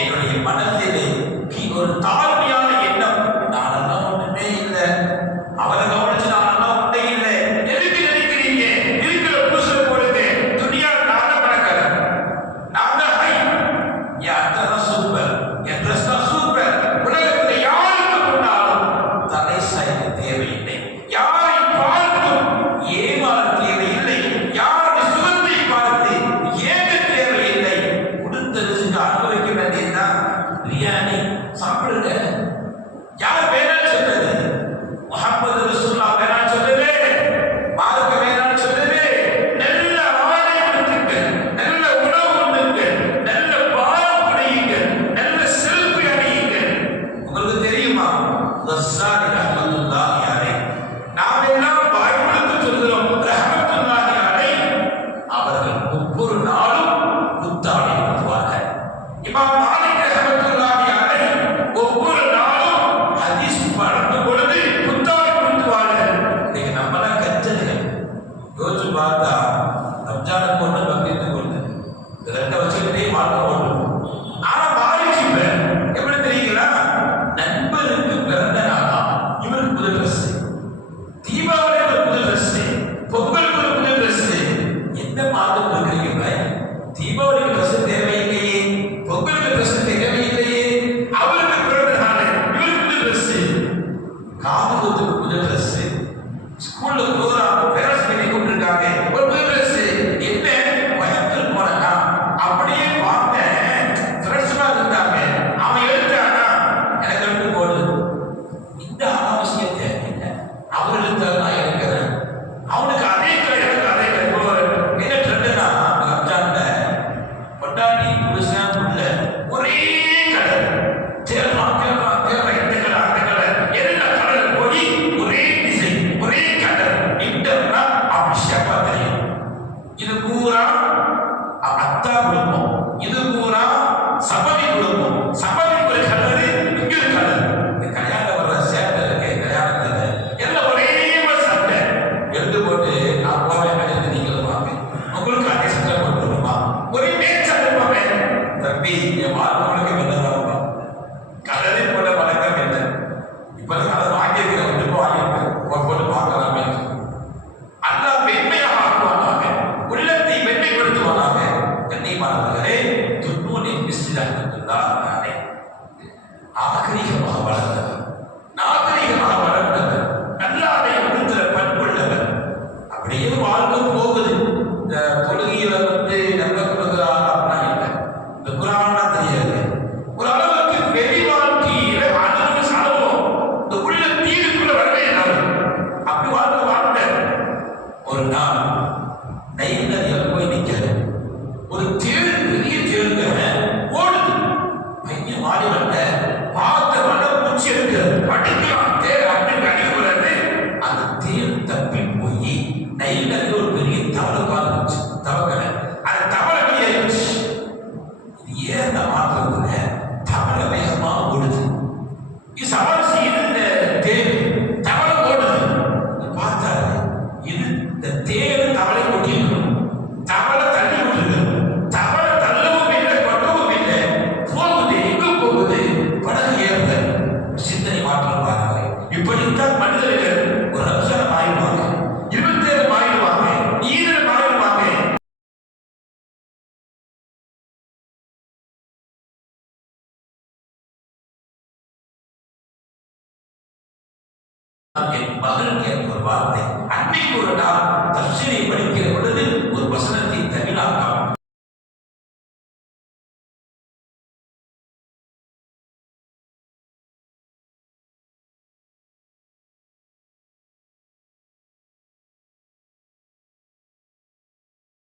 என்னுடைய மனதிலே ஒரு தாழ்மையான எண்ணம், நானெல்லாம் ஒண்ணுமே இல்லை, அவரை கவனிச்சு நானெல்லாம் ஒன்றே இல்லை, எதுக்கு நினைக்கிறீங்க, இருக்கிற புருஷன் போடுங்க, துணியா நான பணக்காரன், நான் தான் ஹை, என் அத்தை தான் சூப்பர், என் ட்ரெஸ் தான் சூப்பர், உலகத்தில் யாருக்கு முன்னாலும் தலை சாய்க்க தேவையில்லை, யாரை பார்த்தும் ஏமாற தேவையில்லை, யாருடைய சுகத்தை பார்த்து ஏக தேவையில்லை, கொடுத்த ரிஸ்க் அனுபவிக்க வேண்டியதுதான். பிரியாணி சாப்பிடுங்க, யார் வேணான்னு சொன்னது? முஹம்மது ரசூலுல்லாஹ் வேணான்னு சொன்னது, மார்க்க வேணான்னு சொன்னது. நல்ல ஆடை உடுத்துங்க, நல்ல உணவு உண்ணுங்க, நல்ல பாலம் குடியுங்க, நல்ல செல்ஃபி அடியுங்க. உங்களுக்கு தெரியுமா கஸ்ஸாலி ரஹ்மத்துல்லாஹி அலைஹி, நாம் எல்லாம் வாய்ப்புக்கு சொல்கிறோம் ரஹ்மத்துல்லாஹி அலைஹி, அவர்கள் ஒவ்வொரு நாளும் புத்தாடை உடுத்துவார்கள். இமாம் மாலிக் ரஹ்மத்துல்லாஹி அலைஹி ஒவ்வொரு நாளும் ஹதீஸ் பழகும் பொழுது புத்தாடை உடுத்துவார்கள். நீங்க நம்மளாம் கஞ்சதுகள் யோசிச்சு பார்த்தா ரம்ஜானுக்கு கொண்டு பக்ரீத்துக்கு கொண்டு இந்த ரெண்டை வச்சுக்கிட்டே வாழ்க்கை ஓடும். ஆனா மாறிச்சு. இப்ப எப்படி தெரியுங்களா? நண்பருக்கு பிறந்த நாளா இவருக்கு புது ட்ரெஸ், தீபாவளிக்கு ஒரு புது ட்ரெஸ், பொங்கலுக்கு ஒரு புது ட்ரெஸ். என்ன மாற்றம் இருக்கிறீங்க? தீபாவளிக்கு ட்ரெஸ் தேவையில்லையே, பொங்கலுக்கு ட்ரெஸ் தேவையில்லையே, அவருக்கு பிறந்த நாள் இவருக்கு புது ட்ரெஸ், காதுகுத்துக்கு புது ட்ரெஸ், ஸ்கூல்ல ப்ரோக்ராம் பேரண்ட்ஸ் மீட்டிங் கூப்பிட்டுருக்காங்க ஒரு புது ட்ரெஸ். என்ன பயத்தில் போனா அப்படியே பார்த்தேன், ஃப்ரெண்ட்ஸ்மா இருந்தாங்க, அவன் எடுத்தானா எனக்கு எடுத்து போடு. இந்த அனாவசியம் தேவையில்லை, அவர் எடுத்தால் நான் எடுக்கிறேன், அவனுக்கு அதே கடை எனக்கு அதே கடை. என்ன ட்ரெண்டுனா ரம்ஜான்ல பொண்டாட்டி புருஷன் உள்ள ஒரே கடை தேர்லாம் தேர்லாம் தேர்லாம், இந்த கடை அந்த கடை, எல்லா கடையில் போய் ஒரே டிசைன் ஒரே கடை இன்டர்னா அப்படி ஷேப்பா தெரியும். இது பூரா அத்தா குடும்பம், இது பூரா சபதி குடும்பம், சபதிக்கு ஒரு கலரு, இங்க ஒரு கலர். இந்த கல்யாணம் வர்ற சேட்டை இருக்கு, கல்யாணத்துல எல்லாம் ஒரே சட்டை எடுத்து போட்டு நான் போவேன், கல்யாணம் நீங்களும் வாங்க, உங்களுக்கு அதே சட்டை போட்டுருமா, ஒரே மேட்சா இருப்பாங்க. தம்பி என் வாழ்க்கை என்னதான் கலரே போட வழக்கம் இல்லை. இப்ப அதை வாங்கியிருக்கிற வந்து வாங்கியிருக்கேன் போட்டு பார்க்கலாமே. அல்லா வெண்மையாக ஆக்குவானாக, உள்ளத்தை வெண்மைப்படுத்துவானாக. கண்ணியமானவர்களே, துன்னூனின் மிஸ்திதானே நாகரிகமாக வளர்ந்தவர், நாகரிகமாக வளர்ந்தவர், நல்லாடை உடுத்துற பண்புள்ளவர். அப்படியே வாழ்க்கை போகுது. இந்த தொழுகையில வந்து நம்ப கொடுக்கிறார் அப்படின்னா இல்லை, இந்த குரானா தெரியாது. ஒரு அளவுக்கு வெளி வாழ்க்கையில அனுபவம் அனுபவம் இந்த உள்ள தீருக்குள்ள வரவே இல்லை. அப்படி வாழ்க்கை வாழ்ந்த ஒரு நாள் நைல் நதியில போய் நிக்கிற ஒரு தேடு, பெரிய தேடுங்க ஓடுது. பையன் மாறி வந்த பார்த்த வந்த பூச்சி எடுக்கிற படிக்கலாம் தேடு அப்படின்னு கடிக்கிறது. அந்த தேடு தப்பி போய் நைல் நதியில் ஒரு பெரிய தவளை பார்த்துச்சு, தவக்கலை. அந்த தவளை வெளியாயிடுச்சு. இது ஏன் அந்த மாற்றத்துல தவளை வேகமா ஓடுது? இது சவால் செய்யுது. இந்த தேடு தவளை ஓடுது. பார்த்தாரு, இது இந்த தேடு தவளை கொட்டிருக்கணும், தவளை தள்ளி விட்டுருக்கு. தவளை தள்ளவும் இல்லை, கொட்டவும் இல்லை, போகுது. எங்க போகுது? படகு ஏறுது. சிந்தனை மாற்றம் பாருங்க. இப்படித்தான் மனிதர்கள் ஒரு ரம்ஜான் ஆயிடுவாங்க, 27 ஆயிடுவாங்க, ஈரல் ஆயிடுவாங்க. என் மகன் கேட்ட ஒரு வார்த்தை, அன்னைக்கு ஒரு நாள் தப்சீரை படிக்கிற பொழுது ஒரு வசனத்தை தமிழாக்கம்